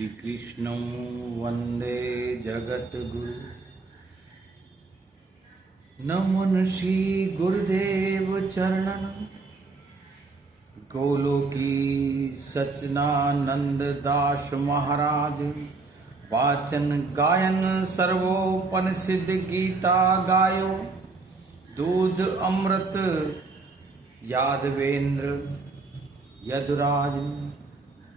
श्रीकृष्णं वन्दे जगद्गुरु। नमन श्री गुरुदेव चरणन। गोलोकी सच्चिदानंद दास महाराज वाचन गायन सर्वोपनिषद गीता गायो। दूध अमृत यादवेंद्र यदुराज।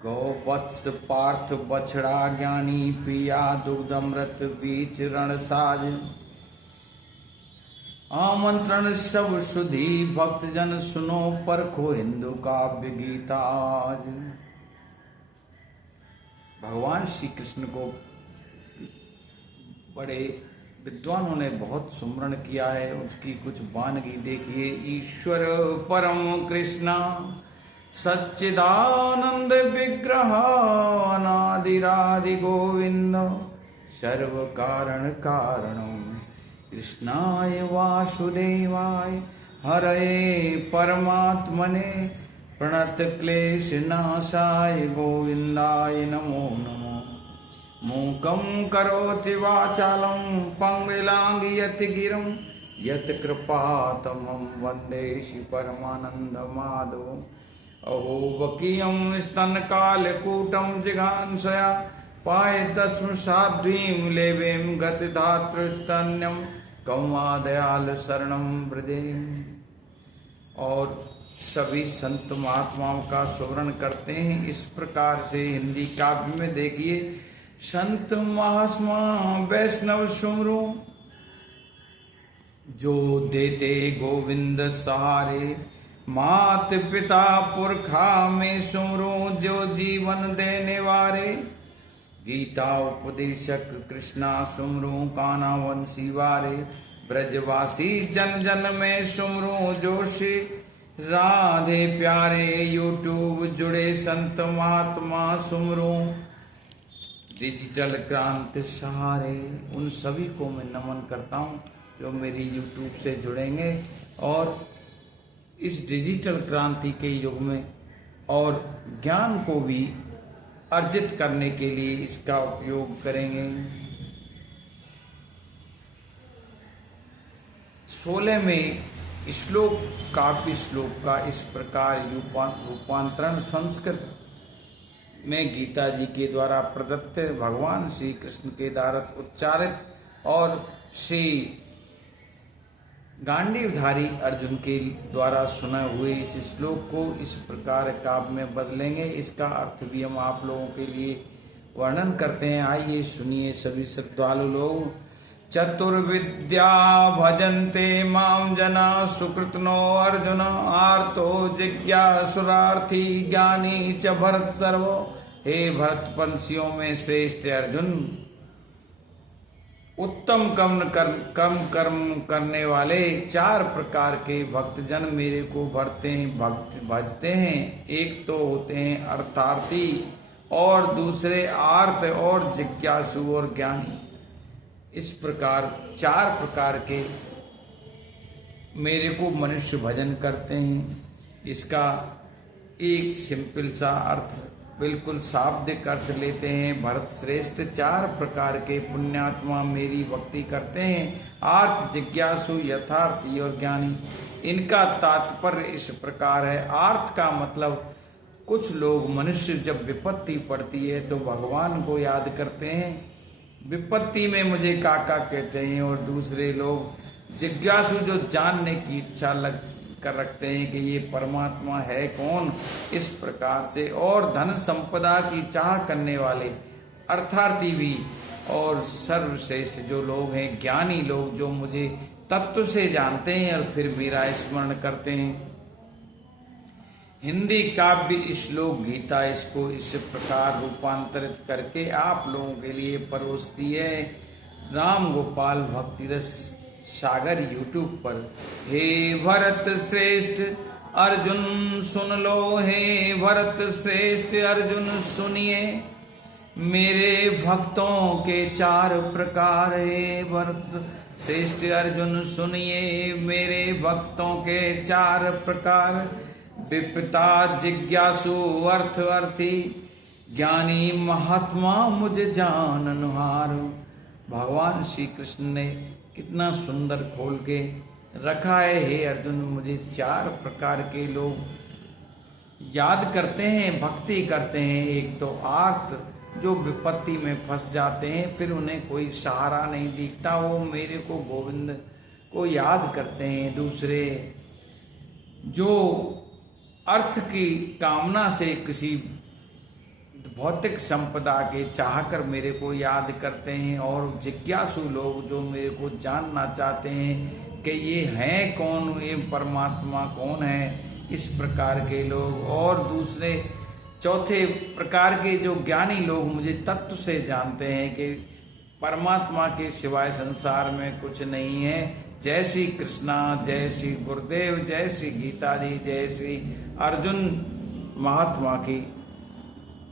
गौवत्स पार्थ बछड़ा ज्ञानी पिया दुग्धमृत बीच रणसाज। आमंत्रण सब सुधी भक्तजन सुनो परखो हिंदू काव्य गीता आज। भगवान श्री कृष्ण को बड़े विद्वानों ने बहुत सुमरण किया है। उसकी कुछ वानगी देखिए। ईश्वर परम कृष्णा सच्चिदानंद विग्रह अनादिरादि गोविंद सर्व कारण कारणम कृष्णाय वासुदेवाय हरये परमात्मने प्रणत क्लेश नाशाय गोविंदाय नमो नमो। मूकं करोति वाचालं पंगुलांगी यतिगिरं यत् कृपातमं वन्दे श्री परमानन्दमाधवम्। अहो बकीयं स्तनकालकूटं जिघांसया पायदस्म साध्वीं लेवें गतिधातृस्तन्यं कौमादयाल शरणं व्रजेम। और सभी संत महात्माओं का सुमरण करते हैं इस प्रकार से। हिंदी काव्य में देखिए। संत महात्मा वैष्णव सुमरो जो देते गोविंद सहारे। मात पिता पुरखा में सुमरो जो जीवन देने वारे। गीता उपदेशक कृष्णा सुमरो कान्हा वंशी वारे। ब्रजवासी जन जन में सुमरो जो श्री राधे प्यारे। यूट्यूब जुड़े संत महात्मा सुमरो डिजिटल क्रांति सहारे। उन सभी को मैं नमन करता हूँ जो मेरी यूट्यूब से जुड़ेंगे और इस डिजिटल क्रांति के युग में और ज्ञान को भी अर्जित करने के लिए इसका उपयोग करेंगे। 16वें श्लोक काव्य श्लोक का इस प्रकार रूपांतरण संस्कृत में गीता जी के द्वारा प्रदत्त भगवान श्री कृष्ण के द्वारा उच्चारित और श्री गांडीवधारी अर्जुन के द्वारा सुना हुए इस श्लोक को इस प्रकार काव्य में बदलेंगे। इसका अर्थ भी हम आप लोगों के लिए वर्णन करते हैं। आइए सुनिए सभी श्रद्धालु लोग। चतुर्विद्या भजन्ते माम जना सुकृतनो अर्जुन। आर्तो जिज्ञासुरार्थी ज्ञानी च भरत सर्व। हे भरत पंछियों में श्रेष्ठ अर्जुन। उत्तम कर्म करने वाले 4 प्रकार के भक्तजन मेरे को भजते हैं। एक तो होते हैं अर्थार्थी और दूसरे आर्त और जिज्ञासु और ज्ञानी। इस प्रकार 4 प्रकार के मेरे को मनुष्य भजन करते हैं। इसका एक सिंपल सा अर्थ बिल्कुल शाब्दिक अर्थ लेते हैं। भरत श्रेष्ठ 4 प्रकार के पुण्यात्मा मेरी भक्ति करते हैं। आर्थ जिज्ञासु यथार्थी और ज्ञानी। इनका तात्पर्य इस प्रकार है। आर्थ का मतलब कुछ लोग मनुष्य जब विपत्ति पड़ती है तो भगवान को याद करते हैं। विपत्ति में मुझे काका कहते हैं। और दूसरे लोग जिज्ञासु जो जानने की इच्छा कर रखते हैं कि ये परमात्मा है कौन। इस प्रकार से और धन संपदा की चाह करने वाले अर्थार्थी भी। और सर्वश्रेष्ठ जो लोग हैं ज्ञानी लोग जो मुझे तत्व से जानते हैं और फिर मेरा स्मरण करते हैं। हिंदी काव्य श्लोक गीता इसको इस प्रकार रूपांतरित करके आप लोगों के लिए परोसती है राम गोपाल भक्तिरस सागर यूट्यूब पर। हे भरत श्रेष्ठ अर्जुन सुन लो। हे भरत श्रेष्ठ अर्जुन सुनिए मेरे भक्तों के 4 प्रकार। हे भरत श्रेष्ठ अर्जुन सुनिए मेरे भक्तों के 4 प्रकार। विपिता जिज्ञासु अर्थ अर्थी ज्ञानी महात्मा मुझे जाननहार। भगवान श्री कृष्ण ने कितना सुंदर खोल के रखा है। हे अर्जुन, मुझे 4 प्रकार के लोग याद करते हैं, भक्ति करते हैं। एक तो आर्त, जो विपत्ति में फंस जाते हैं, फिर उन्हें कोई सहारा नहीं दिखता, वो मेरे को गोविंद को याद करते हैं। दूसरे, जो अर्थ की कामना से किसी भौतिक संपदा के चाहकर मेरे को याद करते हैं। और जिज्ञासु लोग, जो मेरे को जानना चाहते हैं कि ये है कौन, ये परमात्मा कौन है, इस प्रकार के लोग। और दूसरे, चौथे प्रकार के जो ज्ञानी लोग मुझे तत्व से जानते हैं कि परमात्मा के सिवाय संसार में कुछ नहीं है। जय श्री कृष्णा, जय श्री गुरुदेव, जय श्री गीता जी, जय श्री अर्जुन महात्मा की